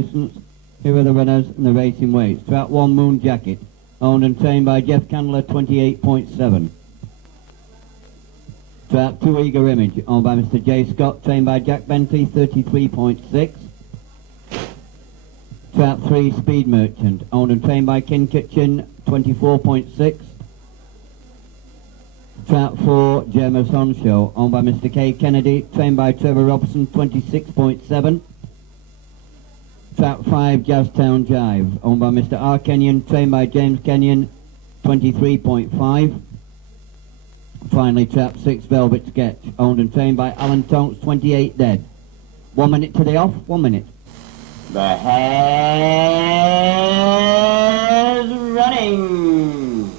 distance. Here are the runners and the racing weights. Track 1, Moon Jacket, owned and trained by Jeff Candler, 28.7. Track 2, Eager Image, owned by Mr. J. Scott, trained by Jack Bentley, 33.6. Track 3, Speed Merchant, owned and trained by Kin Kitchen, 24.6. Track 4, Jameson Show, owned by Mr. K. Kennedy, trained by Trevor Robson, 26.7. Track 5, Jazztown Jive, owned by Mr. R. Kenyon, trained by James Kenyon, 23.5. Finally, Track 6, Velvet Sketch, owned and trained by Alan Tonks, 28 dead. 1 minute to the off, 1 minute. The hare's running.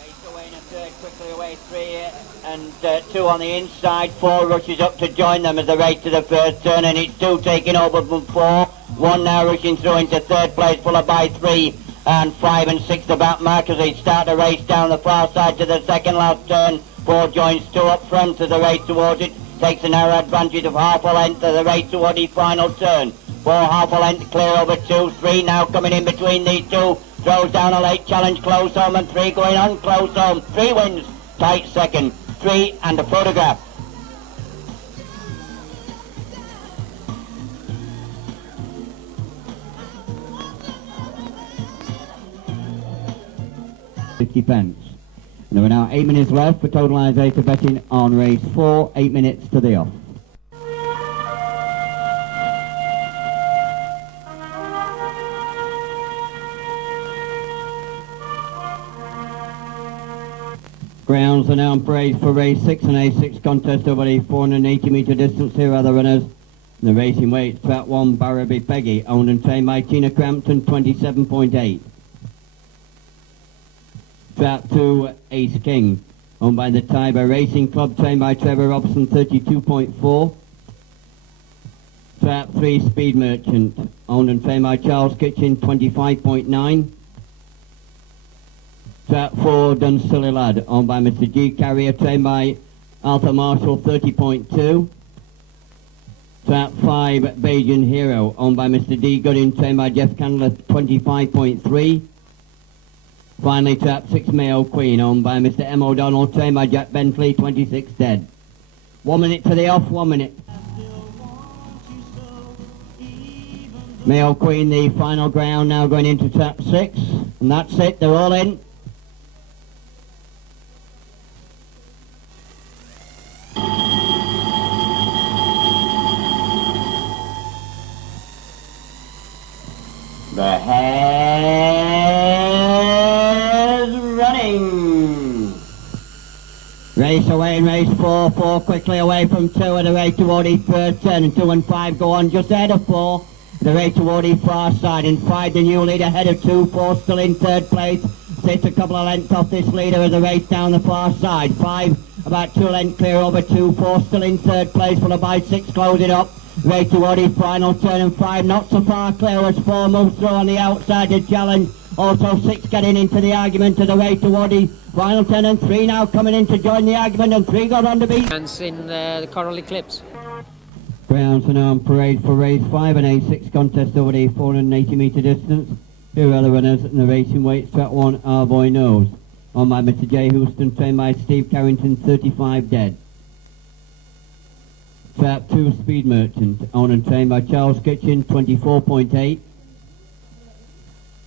Race away in a third, quickly away 3 and 2 on the inside. 4 rushes up to join them as they race to the first turn, and it's 2 taking over from 4. 1 now rushing through into third place, followed by 3 and 5 and 6 about mark as they start the race down the far side to the second last turn. 4 joins 2 up front as the race towards it. Takes a narrow advantage of half a length of the race toward the final turn. 4 half a length clear over 2. 3 now coming in between these 2. Throws down a late challenge, close home, and 3 going on close home. 3 wins, tight second. 3 and a photograph. £50. And there are now 8 minutes left for totalisator betting on race 4, 8 minutes to the off. Grounds are now on parade for race 6 and A6 contest over the 480 metre distance. Here are the runners. And the racing weights, Track 1, Barraby Peggy, owned and trained by Tina Crampton, 27.8. Track 2, Ace King, owned by the Tiber Racing Club, trained by Trevor Robson, 32.4. Track 3, Speed Merchant, owned and trained by Charles Kitchen, 25.9. Track 4, Done Silly Lad, owned by Mr. G. Carrier, trained by Arthur Marshall, 30.2. Track 5, Bajan Hero, owned by Mr. D. Gooding, trained by Jeff Candler, 25.3. Finally, Track 6, Mayo Queen, owned by Mr. M. O'Donnell, trained by Jack Bentley, 26 dead. 1 minute to the off, 1 minute. Mayo Queen, the final ground, now going into Track 6. And that's it, they're all in. The hare's running. Race away in race 4, 4 quickly away from 2 and the race toward the third turn, and 2 and 5 go on just ahead of 4. The race toward the far side, and 5 the new lead ahead of 2, 4 still in third place. Sits a couple of lengths off this leader as the race down the far side. 5 about 2 lengths clear over 2, 4 still in third place, followed by 6 closing up. Race toward his final turn, and 5 not so far clear as 4 moves through on the outside to challenge. Also 6 getting into the argument of the race toward the final turn, and 3 now coming in to join the argument, and 3 got on the beat. And in the Coral Eclipse. Grounds are now on parade for race 5 and A6 contest over the 480 metre distance. Here are the runners and the racing weights. Track 1, Our Boy Knows, on by Mr. J. Houston, trained by Steve Carrington, 35 dead. Track 2, Speed Merchant, owned and trained by Charles Kitchen, 24.8.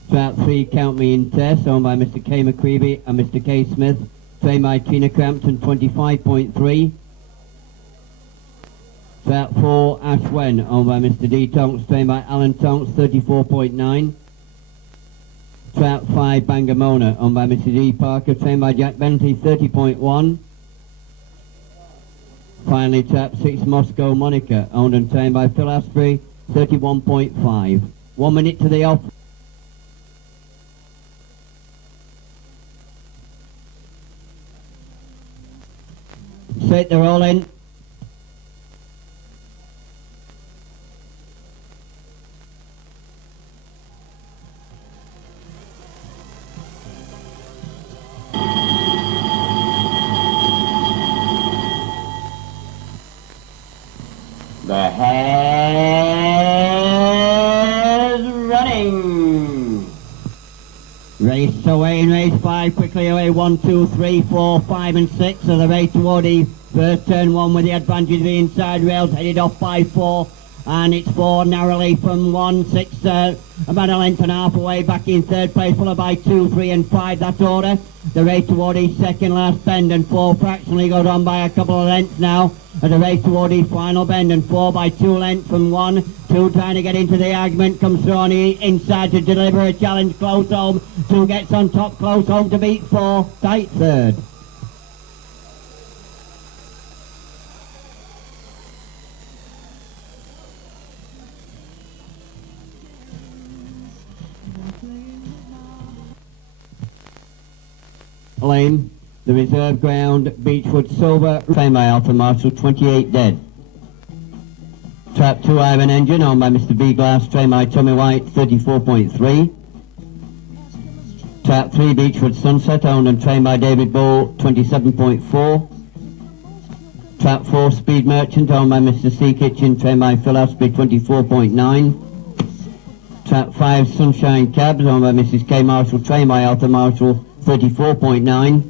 Track 3, Count Me In Test, owned by Mr. K. McCreevy and Mr. K. Smith, trained by Tina Crampton, 25.3. Track 4, Ash Wen, owned by Mr. D. Tonks, trained by Alan Tonks, 34.9. Track 5, Bangamona, owned by Mr. D. Parker, trained by Jack Bentley, 30.1. Finally, Track 6, Moscow Monica, owned and trained by Phil Asprey, 31.5. 1 minute to the off. Set, they're all in. The hare's race 5 quickly away. 1, 2, 3, 4, 5 and 6 of the race toward the first turn. 1 with the advantage of the inside rails, headed off by 4. And it's 4 narrowly from 1, 6, about a length and a half away, back in third place, followed by 2, 3 and 5, that order. The race toward his second last bend, and 4 fractionally goes on by a couple of lengths now as the race toward his final bend, and 4 by 2 lengths from 1. 2 trying to get into the argument, comes through on the inside to deliver a challenge close home. 2 gets on top, close home to beat 4, tight third. Lane, the reserve ground, Beechwood Silver, trained by Alpha Marshal, 28 dead. Trap 2 Iron Engine, owned by Mr. B Glass, trained by Tommy White, 34.3. Trap 3 Beechwood Sunset, owned and trained by David Bull, 27.4. Trap 4 Speed Merchant, owned by Mr. Sea Kitchen, trained by Phil Aspie, 24.9. Trap 5 Sunshine Cabs, owned by Mrs. K Marshall, trained by Alpha Marshall, 34.9.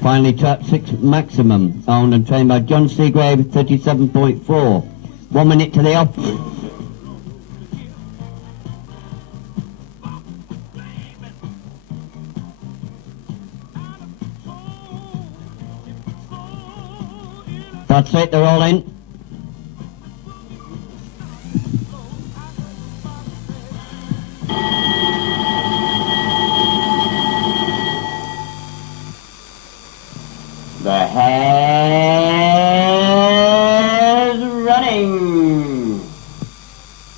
Finally, Trap 6 Maximum, owned and trained by John Seagrave, 37.4. 1 minute to the off. That's it, they're all in. The hare's running.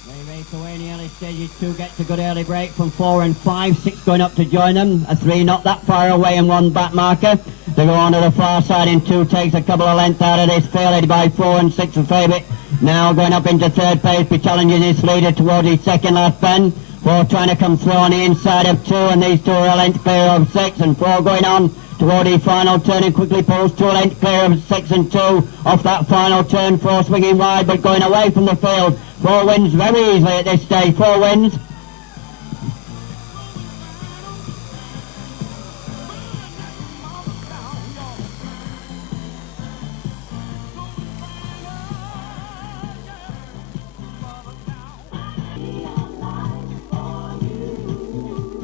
They race away in the early stages. 2 gets a good early break from 4 and 5. 6 going up to join them. A 3 not that far away and 1 back marker. They go on to the far side in 2 takes a couple of lengths out of this field, headed by 4 and 6 a favourite. Now going up into third place, be challenging his leader towards his second last bend. 4 trying to come through on the inside of 2, and these 2 are a length clear of 6, and 4 going on toward the final turn and quickly pulls 2 lengths clear of 6 and 2 off that final turn. 4 swinging wide but going away from the field. 4 wins very easily at this stage. 4 wins.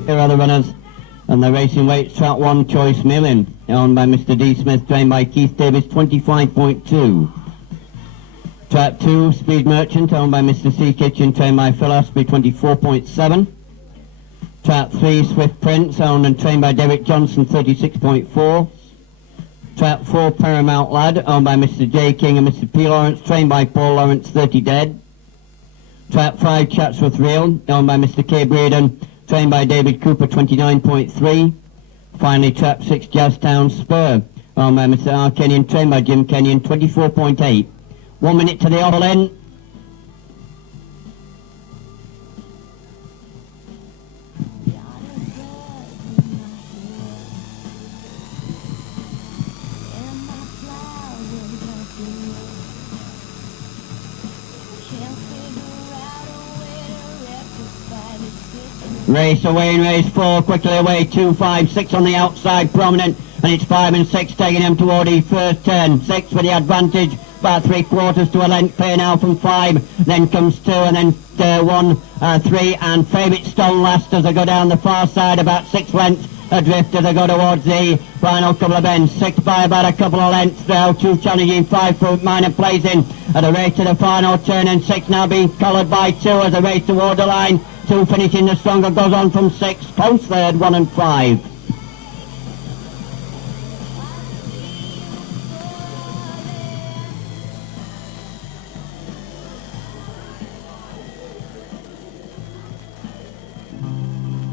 Here are the runners. And the racing weights, Trap 1 Choice Million, owned by Mr. D. Smith, trained by Keith Davis, 25.2. Trap 2 Speed Merchant, owned by Mr. C. Kitchen, trained by Phil Aspie, 24.7. Trap 3 Swift Prince, owned and trained by Derek Johnson, 36.4. Trap 4 Paramount Lad, owned by Mr. J. King and Mr. P. Lawrence, trained by Paul Lawrence, 30 dead. Trap 5 Chatsworth Real, owned by Mr. K. Breeden, trained by David Cooper, 29.3. Finally, Trap 6 Jazztown Spur, owned by Mr. R. Kenyon, trained by Jim Kenyon, 24.8. 1 minute to the all in. Race away in race 4, quickly away, 2, 5, 6 on the outside, prominent, and it's 5 and 6 taking him toward the first turn. 6 with the advantage, about 3/4 to a length clear now from 5, then comes 2, and then 1, 3, and favourite Stone Last as they go down the far side, about 6 lengths adrift as they go towards the final couple of bends. 6 by about a couple of lengths now, 2 challenging 5 for minor placing at the race to the final turn, and 6 now being collared by 2 as they race toward the line. 2 finishing the stronger, goes on from 6, close third, 1 and 5.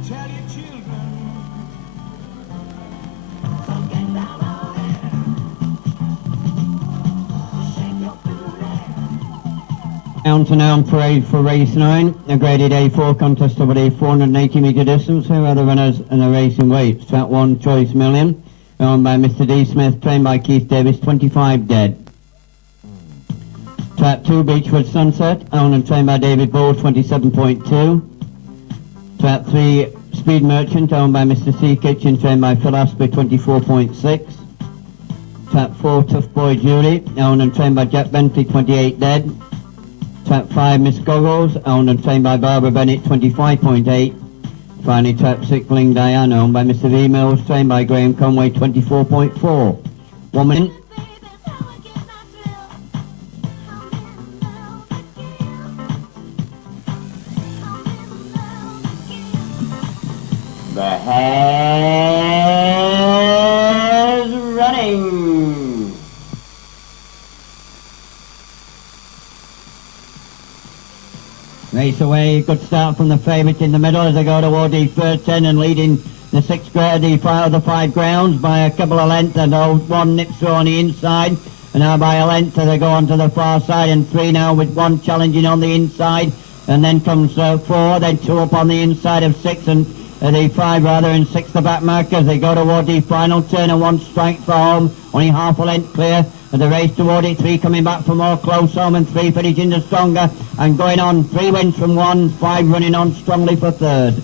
Tell your children. Down to now parade for race 9, a graded A4 contest over the 480 metre distance. Here are the runners and the racing weights. Trap 1 Choice Million, owned by Mr. D. Smith, trained by Keith Davis, 25 dead. Trap 2 Beechwood Sunset, owned and trained by David Bull, 27.2. Trap 3 Speed Merchant, owned by Mr. C Kitchen, trained by Phil Asper, 24.6. Trap 4, Tough Boy Julie, owned and trained by Jack Bentley, 28 dead. Trap 5, Miss Goggles, owned and trained by Barbara Bennett, 25.8. Finally, Trap 6, Bling Diane, owned by Mr. V Mills, trained by Graham Conway, 24.4. 1 minute. The hare's running. Race away, good start from the favourite in the middle as they go toward the third 10 and leading the sixth grade, the five grounds by a couple of lengths, and one nips through on the inside. And now by a length they go on to the far side, and 3 now with 1 challenging on the inside. And then comes 4, then 2 up on the inside of 6, and the 5 rather, and 6 the back markers. They go toward the final turn, and 1 strike for home, only half a length clear. And the race toward it, 3 coming back for more close home, and 3 finishing the stronger. And going on, 3 wins from 1, 5 running on strongly for third.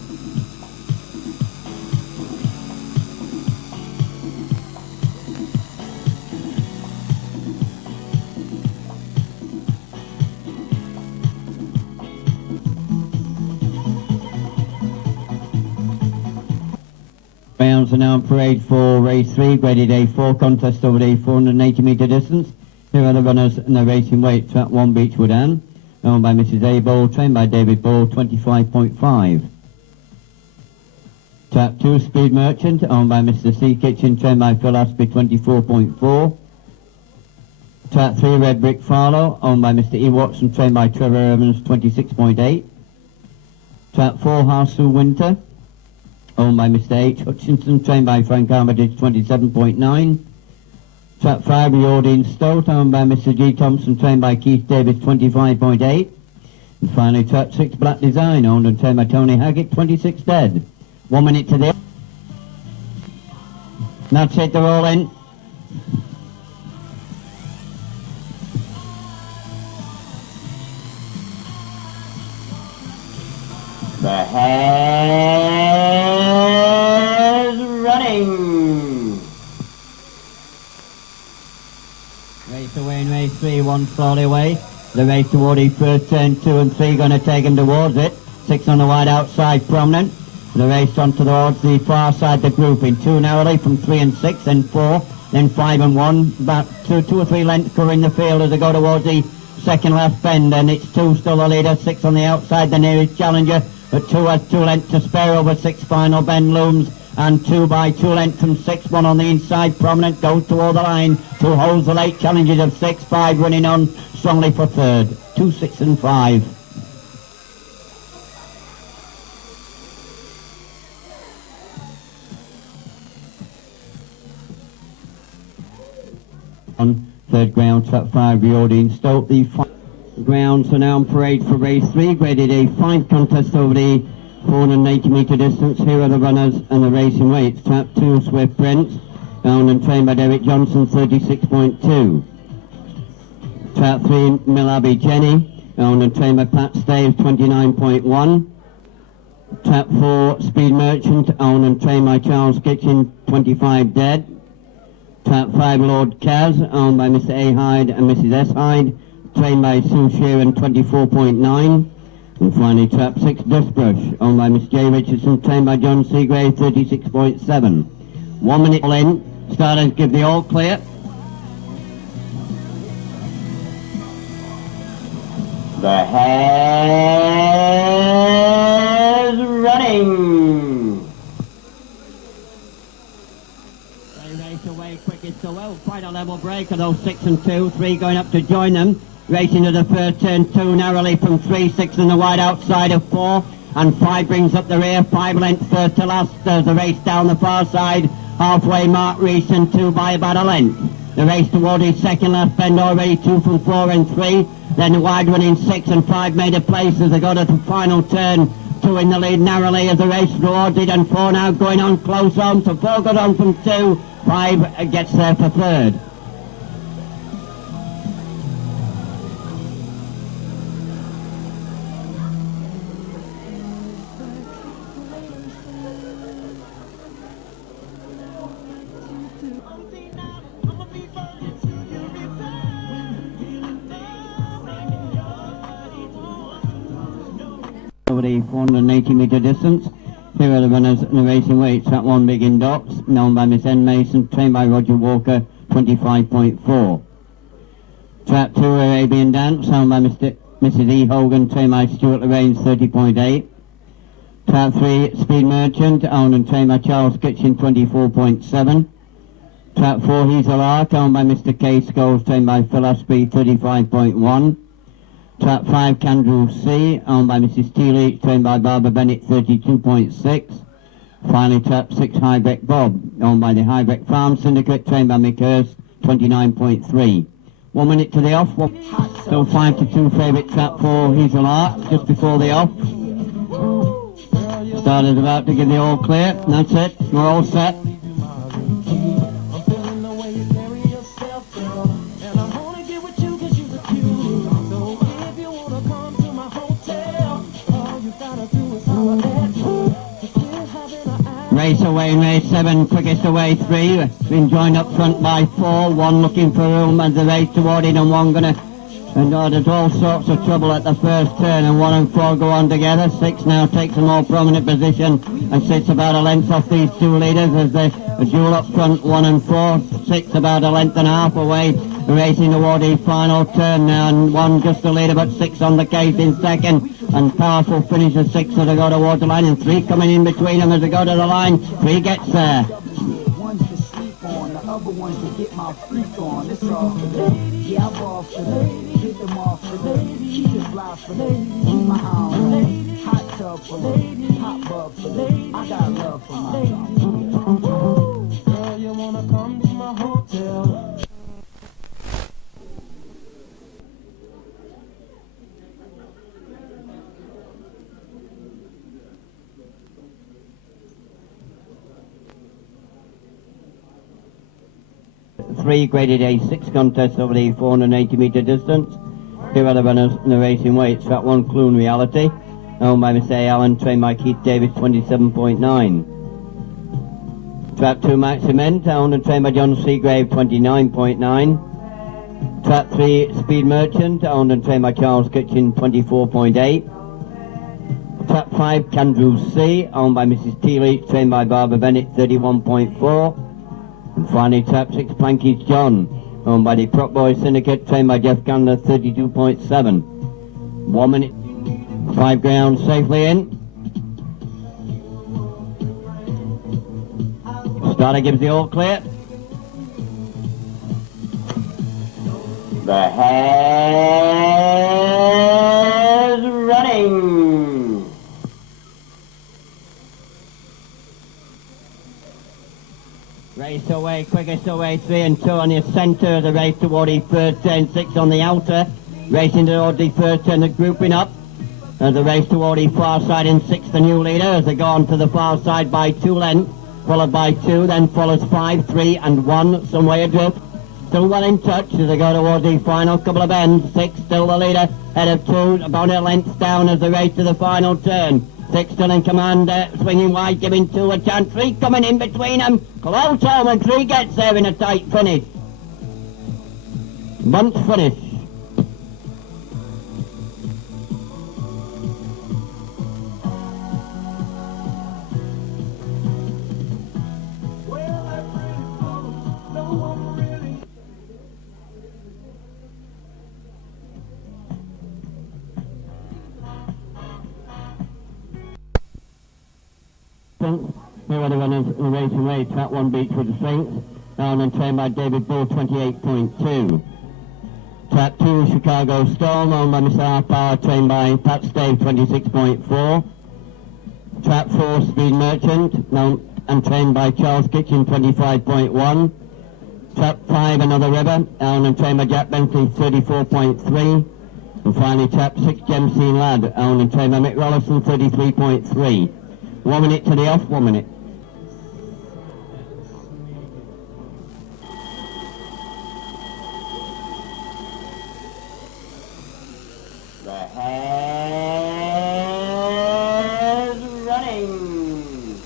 Rounds are now on parade for race 3, graded A4 contest over the 480 metre distance. Here are the runners in the racing weight. Trap 1, Beechwood Ann, owned by Mrs. A. Bull, trained by David Bull, 25.5. Trap 2, Speed Merchant, owned by Mr. C Kitchen, trained by Phil Aspie, 24.4. Trap 3, Red Brick Farlow, owned by Mr. E. Watson, trained by Trevor Evans, 26.8. Trap 4, Harsel Winter, owned by Mr. H. Hutchinson, trained by Frank Armitage, 27.9. Trap 5, Riordan Stoat, owned by Mr. G. Thompson, trained by Keith Davis, 25.8. And finally, Trap 6, Black Design, owned and trained by Tony Haggett, 26 dead. 1 minute to the... That's it, they're all in. The hare's running. Race away in race 3, 1 slowly away. The race toward the first turn, 2 and 3 going to take him towards it. 6 on the wide outside, prominent. The race on towards the far side, the grouping. 2 narrowly from 3 and 6, then 4, then 5 and 1. About 2 or 3 lengths covering the field as they go towards the second last bend. And it's 2 still the leader, 6 on the outside, the nearest challenger. But 2 has 2 lengths to spare over 6 final bend looms, and 2 by 2 lengths from 6, 1 on the inside, prominent, goes toward the line. 2 holds the late challenges of 6, 5 running on strongly for third. 2, 6 and 5. On third ground, Trap 5, Riordan Stoat. The grounds are now on parade for race 3, graded A5 contest over the 480 metre distance. Here are the runners and the racing weights. Trap 2, Swift Prince, owned and trained by Derek Johnson, 36.2. Trap 3, Millaby Jenny, owned and trained by Pat Stave, 29.1. Trap 4, Speed Merchant, owned and trained by Charles Kitchen, 25 dead. Trap 5, Lord Kaz, owned by Mr. A. Hyde and Mrs. S. Hyde, trained by Sue Sheeran, 24.9. And finally, Trap 6, Dustbrush, owned by Miss J. Richardson, trained by John Seagrave, 36.7. 1 minute all in. Starters give the all clear. The hare's running. They race away quickest so well. Quite a level break of those 6 and 2. 3 going up to join them. Racing to the first turn, 2 narrowly from 3, 6 in the wide outside of 4, and 5 brings up the rear, 5 lengths first to last as the race down the far side, halfway Mark Reese and 2 by about a length. The race toward his second last bend already, 2 from 4 and 3, then the wide running 6 and 5 made a place as they got to the final turn, 2 in the lead narrowly as the race towards it, and 4 now going on close on, so 4 got on from 2, 5 gets there for third. over the 480 metre distance. Here are the runners in the racing weight. Trap 1 Big in Docks, known by Miss N Mason, trained by Roger Walker, 25.4. Trap 2 Arabian Dance, owned by Mrs E Hogan, trained by Stuart Lorraine, 30.8. Trap 3 Speed Merchant, owned and trained by Charles Kitchen, 24.7. Trap 4 Hazel Ark, owned by Mr K Scholes, trained by Phil Ashby, 35.1. Trap 5 Candle C, owned by Mrs T Leach, trained by Barbara Bennett, 32.6. Finally Trap 6 Highbeck Bob, owned by the Highbeck Farm Syndicate, trained by Mick Hurst, 29.3. 1 minute to the off, still 5 to 2 favourite Trap 4 Hazel Ark, just before the off. Starter's about to give the all clear, that's it, we're all set. Race away in race 7, quickest away 3, been joined up front by 4, 1 looking for room as the race toward it and 1 gonna, and there's all sorts of trouble at the first turn and 1 and 4 go on together. 6 now takes a more prominent position and sits about a length off these 2 leaders as they duel up front 1 and 4, 6 about a length and a half away, racing toward the final turn now, and 1 just a leader but 6 on the case in second. And Powerful finishes 6 as they go towards the line, and 3 coming in between them as they go to the line. 3 gets there. One's to sleep on, the other one's to get my freak on. It's all for them. Yeah, I ball for them. Get them off for them. Keep it fly for them. Keep my eye on them. Hot tub for them. Hot bub for them. I got love for my dog. Girl, you wanna come to my hotel? Three graded A6 contests over the 480 metre distance. Here are the runners in the racing weights. Trap 1 Clune Reality, owned by Miss A. Allen, trained by Keith Davis, 27.9. Trap 2 Maximent, owned and trained by John Seagrave, 29.9. Trap 3 Speed Merchant, owned and trained by Charles Kitchen, 24.8. Trap 5 Candrew C, owned by Mrs T Leach, trained by Barbara Bennett, 31.4. And finally Trap 6 Planky's John, owned by the Prop Boy Syndicate, trained by Jeff Candler, 32.7. 1 minute, 5 grounds safely in. Starter gives the all clear. The hare's running. Race away, quickest away, 3 and 2 on the centre of the race toward the first turn, 6 on the outer. Racing toward the first turn, grouping up. As the race toward the far side in 6, the new leader, as they go on to the far side by 2 lengths, followed by 2, then follows 5, 3 and 1, some way adrift. Still well in touch as they go towards the final couple of bends. 6 still the leader, head of 2, about a length down as they race to the final turn. 6 still in command, swinging wide, giving 2 a chance. 3 coming in between them. Close home and 3 gets there in a tight finish. Bunt finish. Well, I really follow. No one really. Here are the runners in the racing way. Trap 1 Beechwood Sphinx, owned and trained by David Bull, 28.2. Trap 2 Chicago Storm, owned by Mr. R. Power, trained by Pat Stave, 26.4. Trap 4 Speed Merchant, owned and trained by Charles Kitchen, 25.1. Trap 5 Another River, owned and trained by Jack Bentley, 34.3. And finally Trap 6 Gem Scene Lad, owned and trained by Mick Rollison, 33.3. 1 minute to the off, 1 minute. The hare's running.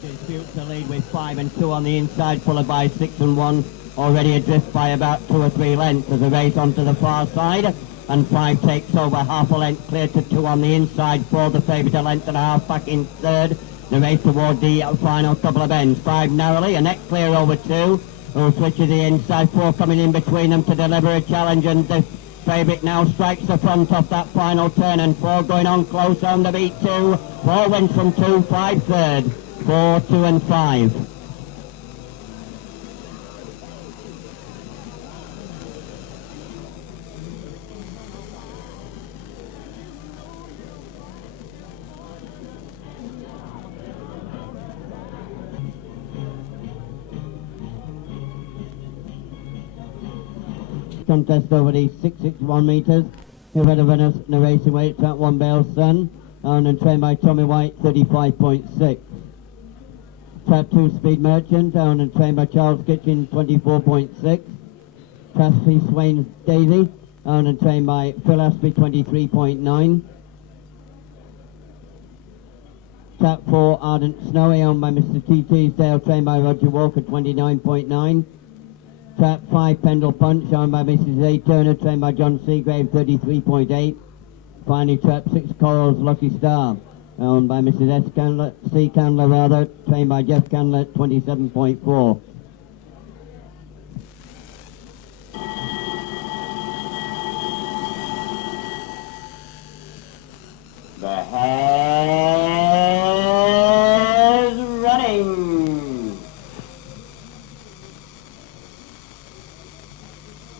Disputes the lead with 5 and 2 on the inside, followed by 6 and 1, already adrift by about 2 or 3 lengths as they race onto the far side. and 5 takes over half a length clear to 2 on the inside. 4 the favourite, a length and a half back in third. The race toward the final couple of ends. 5 narrowly, a neck clear over 2. Who'll switch to the inside. 4 coming in between them to deliver a challenge, and the favourite now strikes the front of that final turn, and 4 going on close on the beat 2. 4 wins from 2, 5 third. 4, 2 and 5. Contest over the 661 metres. Who had a runners in the racing weight, Track 1 Bale's Son, owned and trained by Tommy White, 35.6. Track 2 Speed Merchant, owned and trained by Charles Kitchen, 24.6. Track 3 Swain's Daisy, owned and trained by Phil Aspie, 23.9. Track 4 Ardent Snowy, owned by Mr. T. Teasdale, trained by Roger Walker, 29.9. Track 5 Pendle Punch, owned by Mrs. A. Turner, trained by John Seagrave, 33.8. Finally, Track 6 Coral's Lucky Star, owned by Mrs. S. Candler, C. Candler rather, trained by Jeff Candler, 27.4. The hare's running.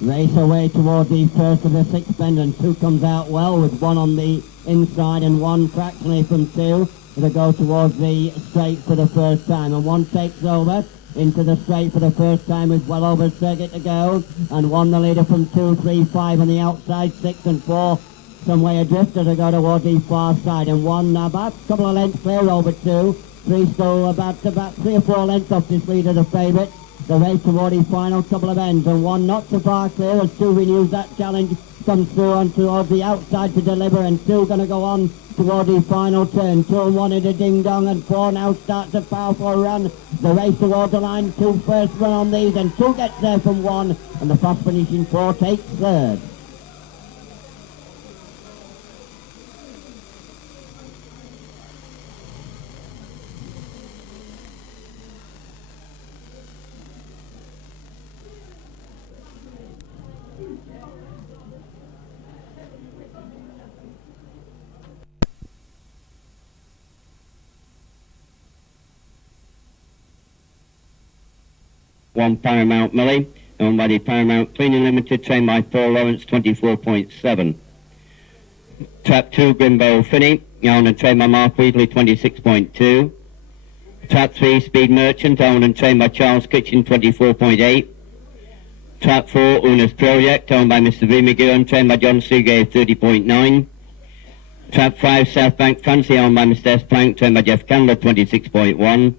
Race away toward the first of the 6th bend, and 2 comes out well with 1 on the inside and 1 fractionally from 2. It'll go towards the straight for the first time, and 1 takes over into the straight for the first time with well over a circuit to go, and 1 the leader from 2, 3, 5 on the outside, 6 and 4 some way adrift as they go towards the far side, and 1 about a couple of lengths clear over 2, 3 still about 3 or 4 lengths off this leader, the favourite. The race toward the final couple of ends, and 1 not so far clear as 2 renews that challenge, comes through on towards the outside to deliver, and 2 going to go on toward the final turn. 2 and 1 in a ding dong, and 4 now starts a powerful run. The race towards the line, 2 first run on these, and 2 gets there from 1, and the fast finishing 4 takes third. One Paramount Millie, owned by the Paramount Cleaning Limited, trained by Paul Lawrence, 24.7. Trap 2 Grimbo Finney, owned and trained by Mark Wheatley, 26.2. Trap 3 Speed Merchant, owned and trained by Charles Kitchen, 24.8. Trap 4 Una's Project, owned by Mr. V. McGill and trained by John Seagrave, 30.9. Trap 5 South Bank Fancy, owned by Mr. S. Plank, trained by Jeff Candler, 26.1.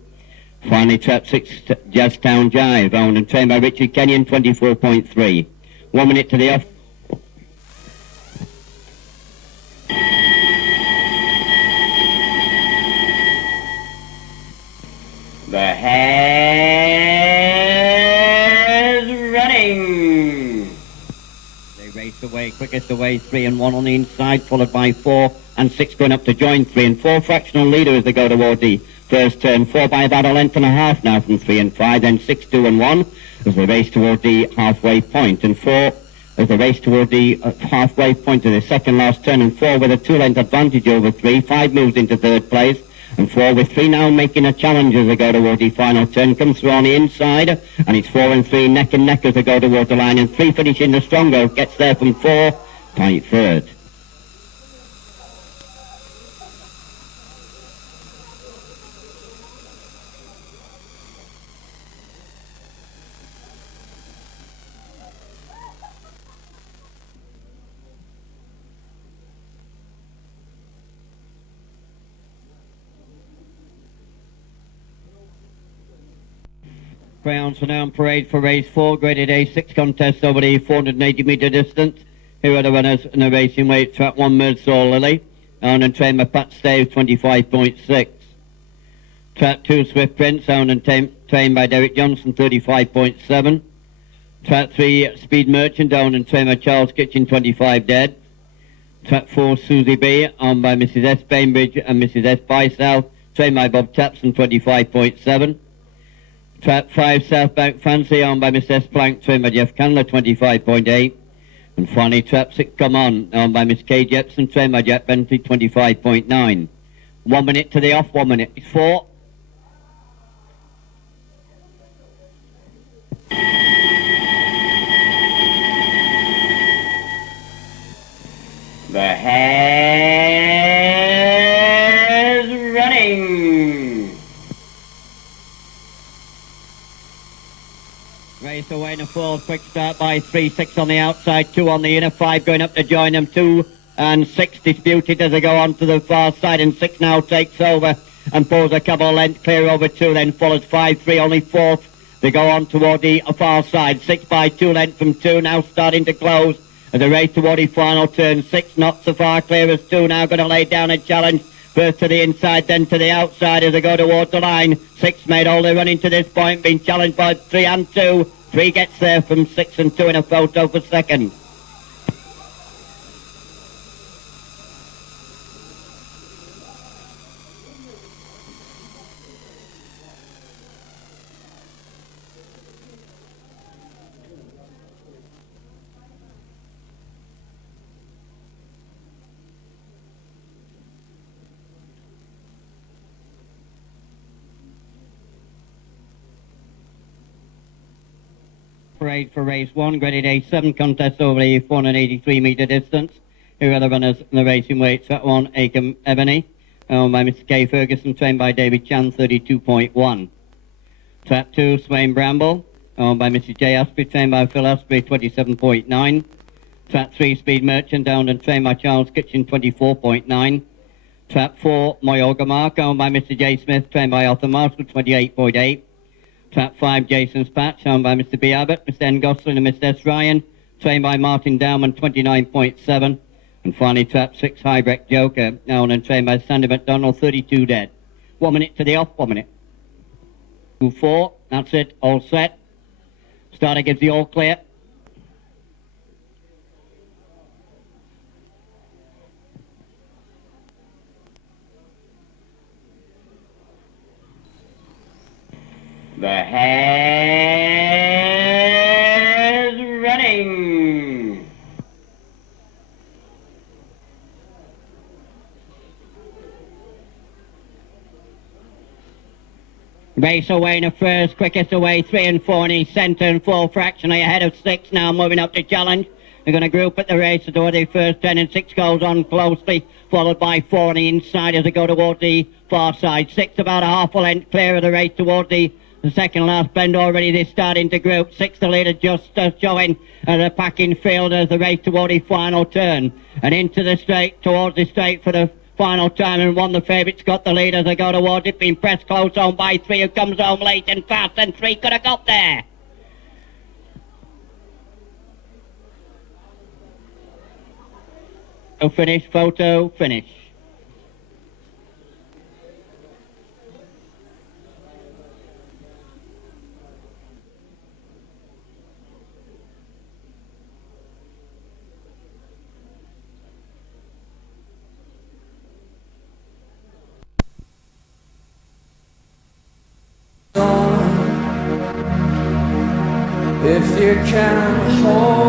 Finally, Trap 6 Jazztown Jive, owned and trained by Richard Kenyon, 24.3. 1 minute to the off. The hare's running. They race away, quickest away, 3 and 1 on the inside, followed by 4 and 6 going up to join 3 and 4 fractional leader as they go toward the first turn. 4 by about a length and a half now from 3 and 5, then 6, 2 and 1 as they race toward the halfway point, and 4 as they race toward the halfway point of the second last turn, and 4 with a 2-length advantage over 3. 5 moves into third place, and 4 with 3 now making a challenge as they go toward the final turn. Comes through on the inside, and it's 4 and 3 neck and neck as they go toward the line, and 3 finishing the stronger, gets there from 4, tight third. Crowns are now on parade for race 4, graded A6 contest over the 480 metre distance. Here are the runners in the racing weight. Trap 1 Mirdsole Lily, owned and trained by Pat Stave, 25.6. Trap 2 Swift Prince, owned and trained by Derek Johnson, 35.7. Track 3, Speed Merchant, down and trained by Charles Kitchen, 25 dead. Track 4, Susie B, owned by Mrs. S. Bainbridge and Mrs. S. Bysouth, trained by Bob Tapson, 25.7. Track 5, South Bank Fancy, owned by Mrs. S. Plank, trained by Jeff Candler, 25.8. And finally, Trap 6, Come On, owned by Miss Kay Jepson, trained by Jack Bentley, 25.9. 1 minute to the off, 1 minute. It's 4. The hare's running. Race away in a full quick start by 3, 6 on the outside, 2 on the inner, 5 going up to join them, 2 and 6 disputed as they go on to the far side, and 6 now takes over and pulls a couple of lengths clear over 2, then follows 5, 3, only 4th. They go on toward the far side, 6 by 2 lengths from 2, now starting to close as they race toward the final turn. 6 not so far clear as 2, now going to lay down a challenge. First to the inside, then to the outside as they go towards the line. 6 made all their running to this point, being challenged by 3 and 2. 3 gets there from 6 and 2 in a photo for second. Parade for race 1, graded A7 contest over the 483 metre distance. Here are the runners in the racing weights. That one, Acom Ebony, owned by Mr. K. Ferguson, trained by David Chan, 32.1. Trap 2, Swain Bramble, owned by Mrs. J. Asprey, trained by Phil Asprey, 27.9. Trap 3, Speed Merchant, owned and trained by Charles Kitchen, 24.9. Trap 4, Moyoga Mark, owned by Mr. J. Smith, trained by Arthur Marshall, 28.8. Trap 5, Jason's Patch, owned by Mr. B. Abbott, Mr. N. Gosling and Mr. S. Ryan, trained by Martin Dowman, 29.7. And finally, Trap 6, Highbreak Joker, owned and trained by Sandy McDonald, 32 dead. 1 minute to the off, 1 minute. 2, 4, that's it, all set. Starter gives the all clear. The hare's running. Race away in the first, quickest away, 3 and 4 in the centre and 4 fractionally ahead of 6 now, moving up to challenge. They're going to group at the race toward the first 10, and 6 goes on closely, followed by 4 on the inside as they go toward the far side. 6 about a half a length clear of the race toward the second last bend already. They're starting to group. 6 the leader just showing the packing field as the race toward the final turn. And into the straight, towards the straight for the final time, and 1 the favourites got the lead as they go towards it, being pressed close on by 3 who comes home late and fast, and 3 could have got there. Finish, photo, finish. If you can hold